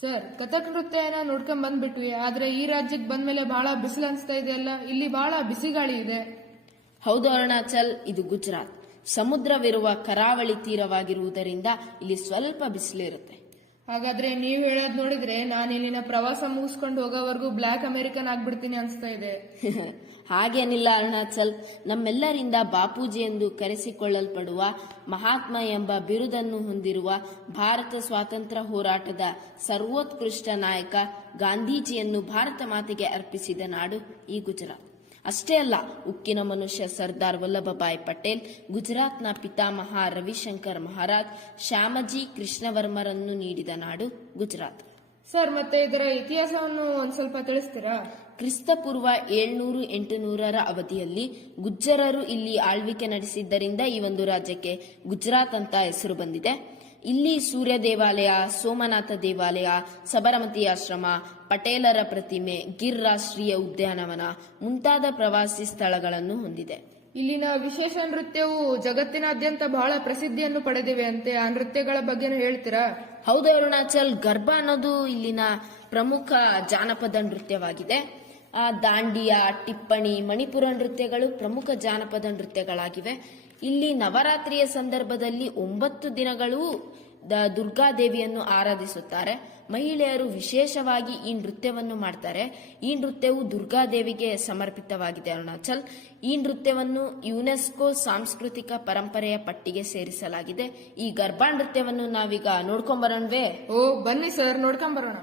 Sir, Kathak ನೃತ್ಯನ ನೋಡ್ಕೊಂಡ್ ಬಂದ್ಬಿಟ್ವಿ. ಆದ್ರೆ ಈ ರಾಜ್ಯಕ್ಕೆ ಬಂದ್ಮೇಲೆ ಬಹಳ ಬಿಸಿಲು ಅನ್ಸ್ತಾ ಇದೆಯಲ್ಲ, ಇಲ್ಲಿ ಬಹಳ ಬಿಸಿ ಗಾಳಿ ಇದೆ. ಹೌದು ಅರುಣಾಚಲ್, ಇದು ಗುಜರಾತ್. ಸಮುದ್ರವಿರುವ ಕರಾವಳಿ ತೀರವಾಗಿರುವುದರಿಂದ ಇಲ್ಲಿ ಸ್ವಲ್ಪ ಬಿಸಿಲಿರುತ್ತೆ. ಹಾಗಾದ್ರೆ ನೀವ್ ಹೇಳೋದ್ ನೋಡಿದ್ರೆ ನಾನು ಇಲ್ಲಿನ ಪ್ರವಾಸ ಮುಗಿಸ್ಕೊಂಡು ಹೋಗೋವರೆಗೂ ಬ್ಲಾಕ್ ಅಮೆರಿಕನ್ ಆಗ್ಬಿಡ್ತೀನಿ ಅನ್ಸ್ತಾ ಇದೆ. ಹಾಗೇನಿಲ್ಲ ಅರುಣಾಚಲ್, ನಮ್ಮೆಲ್ಲರಿಂದ ಬಾಪೂಜಿ ಎಂದು ಕರೆಸಿಕೊಳ್ಳಲ್ಪಡುವ ಮಹಾತ್ಮ ಎಂಬ ಬಿರುದನ್ನು ಹೊಂದಿರುವ ಭಾರತ ಸ್ವಾತಂತ್ರ್ಯ ಹೋರಾಟದ ಸರ್ವೋತ್ಕೃಷ್ಟ ನಾಯಕ ಗಾಂಧೀಜಿಯನ್ನು ಭಾರತ ಮಾತೆಗೆ ಅರ್ಪಿಸಿದ ನಾಡು ಈ ಗುಜರಾತ್. ಅಷ್ಟೇ ಅಲ್ಲ, ಉಕ್ಕಿನ ಮನುಷ್ಯ ಸರ್ದಾರ್ ವಲ್ಲಭಭಾಯ್ ಪಟೇಲ್, ಗುಜರಾತ್ನ ಪಿತಾಮಹ ರವಿಶಂಕರ್ ಮಹಾರಾಜ್, ಶ್ಯಾಮಜಿ ಕೃಷ್ಣವರ್ಮರನ್ನು ನೀಡಿದ ನಾಡು ಗುಜರಾತ್. ಸರ್, ಮತ್ತೆ ಇದರ ಇತಿಹಾಸವನ್ನು ಒಂದ್ ಸ್ವಲ್ಪ ತಿಳಿಸ್ತೀರಾ? ಕ್ರಿಸ್ತಪೂರ್ವ 700-800ರ ಅವಧಿಯಲ್ಲಿ ಗುಜ್ಜರರು ಇಲ್ಲಿ ಆಳ್ವಿಕೆ ನಡೆಸಿದ್ದರಿಂದ ಈ ಒಂದು ರಾಜ್ಯಕ್ಕೆ ಗುಜರಾತ್ ಅಂತ ಹೆಸರು ಬಂದಿದೆ. ಇಲ್ಲಿ ಸೂರ್ಯ ದೇವಾಲಯ, ಸೋಮನಾಥ ದೇವಾಲಯ, ಸಬರಮತಿ ಆಶ್ರಮ, ಪಟೇಲರ ಪ್ರತಿಮೆ, ಗಿರ್ ರಾಷ್ಟ್ರೀಯ ಉದ್ಯಾನವನ ಮುಂತಾದ ಪ್ರವಾಸಿ ಸ್ಥಳಗಳನ್ನು ಹೊಂದಿದೆ. ಇಲ್ಲಿನ ವಿಶೇಷ ನೃತ್ಯವು ಜಗತ್ತಿನಾದ್ಯಂತ ಬಹಳ ಪ್ರಸಿದ್ಧಿಯನ್ನು ಪಡೆದಿವೆ ಅಂತೆ. ಆ ನೃತ್ಯಗಳ ಬಗ್ಗೆನೂ ಹೇಳ್ತೀರಾ? ಹೌದು ಅರುಣಾಚಲ್, ಗರ್ಭಾ ಅನ್ನೋದು ಇಲ್ಲಿನ ಪ್ರಮುಖ ಜಾನಪದ ನೃತ್ಯವಾಗಿದೆ. ದಾಂಡಿಯಾ, ಟಿಪ್ಪಣಿ, ಮಣಿಪುರ ನೃತ್ಯಗಳು ಪ್ರಮುಖ ಜಾನಪದ ನೃತ್ಯಗಳಾಗಿವೆ. ಇಲ್ಲಿ ನವರಾತ್ರಿಯ ಸಂದರ್ಭದಲ್ಲಿ 9 ದಿನಗಳು ದುರ್ಗಾದೇವಿಯನ್ನು ಆರಾಧಿಸುತ್ತಾರೆ. ಮಹಿಳೆಯರು ವಿಶೇಷವಾಗಿ ಈ ನೃತ್ಯವನ್ನು ಮಾಡ್ತಾರೆ. ಈ ನೃತ್ಯವು ದುರ್ಗಾದೇವಿಗೆ ಸಮರ್ಪಿತವಾಗಿದೆ ಅರುಣಾಚಲ್. ಈ ನೃತ್ಯವನ್ನು ಯುನೆಸ್ಕೋ ಸಾಂಸ್ಕೃತಿಕ ಪರಂಪರೆಯ ಪಟ್ಟಿಗೆ ಸೇರಿಸಲಾಗಿದೆ. ಈ ಗರ್ಭಾ ನೃತ್ಯವನ್ನು ನಾವೀಗ ನೋಡ್ಕೊಂಬರೋಣವೇ? ಓ, ಬನ್ನಿ ಸರ್, ನೋಡ್ಕೊಂಬರೋಣ.